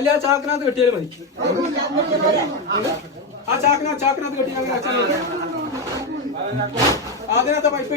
അല്ല ആ ചാക്കിനകത്ത് കെട്ടിയാലും മതി. ആ ചാക്കിന ചാക്കിനകത്ത് കെട്ടിയാൽ അങ്ങനെ. അതിനകത്ത് പൈപ്പ്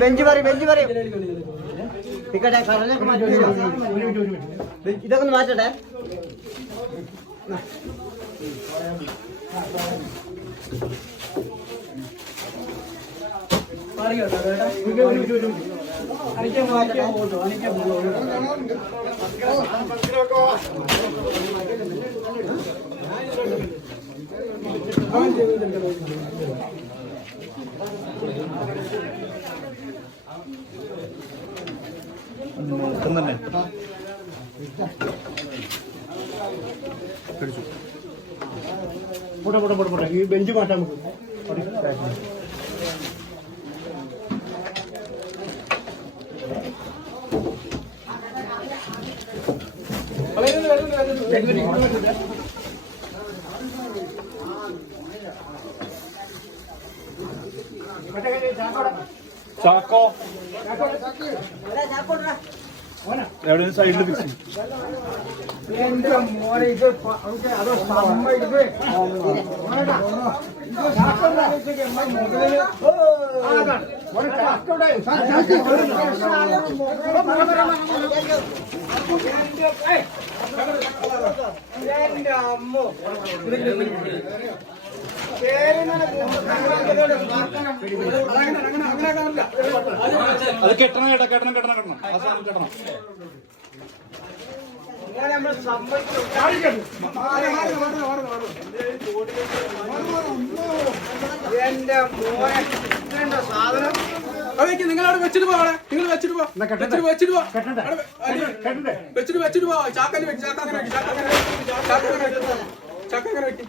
ബെഞ്ച് പറയും ബെഞ്ച് പറയും. ടിക്കട്ടെ കടലൊക്കെ മാറ്റി ഇതൊക്കെ ഒന്ന് മാറ്റട്ടെ. അണിക്കാൻ മാറ്റാൻ പോകുന്നു അണിക്കാൻ പോകുന്നു അവൻ ചെയ്തിട്ടുണ്ട് പോട്ടെ പോട്ടെ പോട്ടെ പോട്ടെ. ഈ ബെഞ്ച് മാറ്റാൻ നമുക്ക് വരുന്നു വരുന്നു വരുന്നു ചാക്കോ. എവിടെ സൈഡിൽ ഫിക്സ് എന്റെ അതോ കെട്ടണം കേട്ടോ കെട്ടണം കെട്ടണം കെട്ടണം ആ സാധനം കെട്ടണം എന്റെ മോനെ അവയ്ക്ക് നിങ്ങൾ അവിടെ വെച്ചിട്ട് പോ അവിടെ. നിങ്ങൾ വെച്ചിട്ട് പോ. വെച്ചിട്ട് വെച്ചിട്ട് പോ. വെച്ചിട്ട് വെച്ചിട്ട് പോ. ചാക്കന് വെക്ക് ചാക്കങ്ങനെ വെക്ക് ചാക്കങ്ങനെ വെക്ക് ചാക്കങ്ങനെ വെക്ക് ചാക്കങ്ങനെ വെക്ക്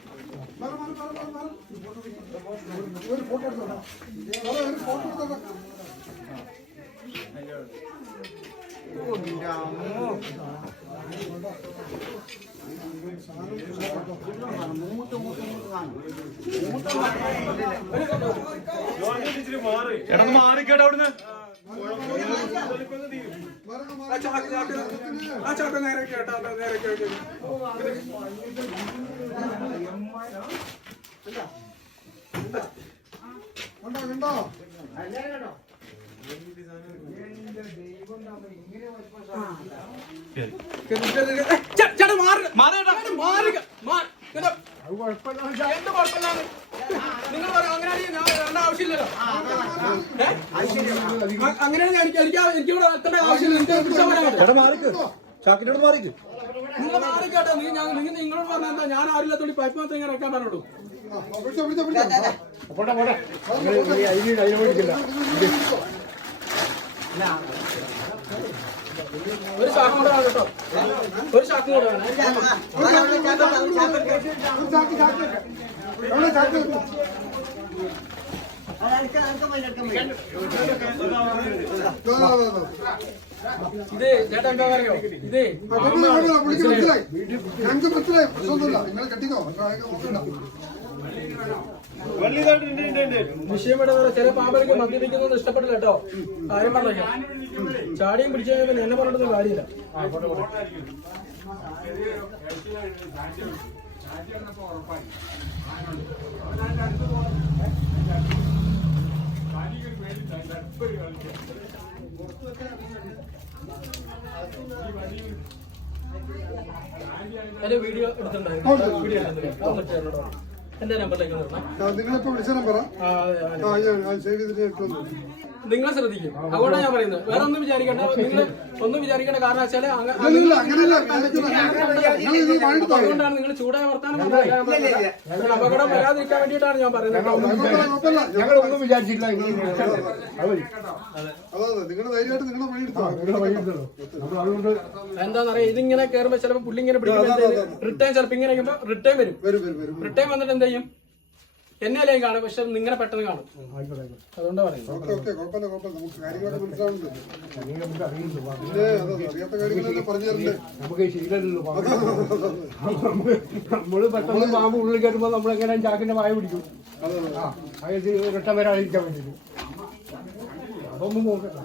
എടാ മാറിക്കേട്ടോ അവിടുന്ന് ആ ചാക്ക് കേട്ടോ ചേട്ടാ മാറി മാറി മാറുക. മാറ്. ചേട്ടാ, എന്ത് കുഴപ്പമില്ലാന്ന്? നിങ്ങൾ പറ അങ്ങനെയാണെങ്കിൽ ഞാൻ വരേണ്ട ആവശ്യമില്ലല്ലോ. അങ്ങനെയാണെങ്കിൽ എനിക്ക് എനിക്ക് എനിക്ക് ഇവിടെ എത്തേണ്ട ആവശ്യമില്ല. എനിക്ക് പറയാൻ എടാ മാറിക്ക്. ചാക്കിനോട് മാറിക്ക്. നിങ്ങൾ മാറിക്കോട്ടെ നീ ഞാൻ നിങ്ങൾ നിങ്ങളോട് പറഞ്ഞ എന്താ? ഞാൻ ആരില്ലാത്തോണ്ട് പൈപ്പ് മാത്രം ഇങ്ങനെ വെക്കാൻ പറഞ്ഞോളൂ. പോട്ടെ പോട്ടെ. അതിന് അതിനെ മേടിക്കില്ല ഒരു ചാക്കും കൂടെ കേട്ടോ. ഒരു ചാക്കും കൂടെ വേണം. ഇത് ചേട്ടാ എന്താ പറയുക? ഇത് മനസ്സിലായി. ഞങ്ങൾക്ക് മനസ്സിലായി. പ്രശ്നമൊന്നുമില്ല. നിങ്ങൾ കെട്ടിക്കോ. വിഷയം ഇവിടെ വേറെ ചില പാമ്പരക്ക് മദ്യപിക്കുന്നത് ഇഷ്ടപ്പെടില്ല കേട്ടോ. കാര്യം പറഞ്ഞോ ചാടിയും പിടിച്ചു കഴിഞ്ഞാൽ എന്നെ പറഞ്ഞിട്ടൊന്നും കാര്യമില്ല. വീഡിയോ എടുത്തിട്ടുണ്ടായിരുന്നു. വീഡിയോ എടുത്തിട്ടുണ്ട്. എന്റെ നമ്പറിലേക്ക് നിങ്ങളിപ്പോ വിളിച്ച നമ്പറാ സേവ് ചെയ്തിട്ട് നിങ്ങൾ ശ്രദ്ധിക്കും. അതുകൊണ്ടാണ് ഞാൻ പറയുന്നത്. വേറെ ഒന്നും വിചാരിക്കേണ്ട. നിങ്ങൾ ഒന്നും വിചാരിക്കേണ്ട കാരണം വെച്ചാൽ അതുകൊണ്ടാണ് നിങ്ങൾ ചൂടായ വർത്താനം അപകടം വരാതിരിക്കാൻ വേണ്ടിയിട്ടാണ് ഞാൻ പറയുന്നത് വിചാരിച്ചില്ല എന്താണെന്നറിയാം ഇതിങ്ങനെ കയറുമ്പോ ചിലപ്പോ പുള്ളി ഇങ്ങനെ പിടിക്കുമ്പോൾ റിട്ടേൺ ചിലപ്പോ ഇങ്ങനെ റിട്ടേൺ വരും. വരും വരും വരും. റിട്ടേൺ വന്നിട്ട് എന്ത് ചെയ്യും? എന്നെ അല്ലെങ്കിൽ കാണും പക്ഷെ നിങ്ങളെ പെട്ടെന്ന് കാണും. അതുകൊണ്ട് പറയുന്നത്. നമ്മൾ പെട്ടെന്ന് പാമ്പ് ഉള്ളിൽ കയറുമ്പോ നമ്മളെങ്ങനെ ചാക്കിന്റെ വായ പിടിക്കും? ആ അതിൽ റിട്ടം വരാതിരിക്കാൻ വേണ്ടിട്ട്. അതൊന്നും നോക്കണ്ട.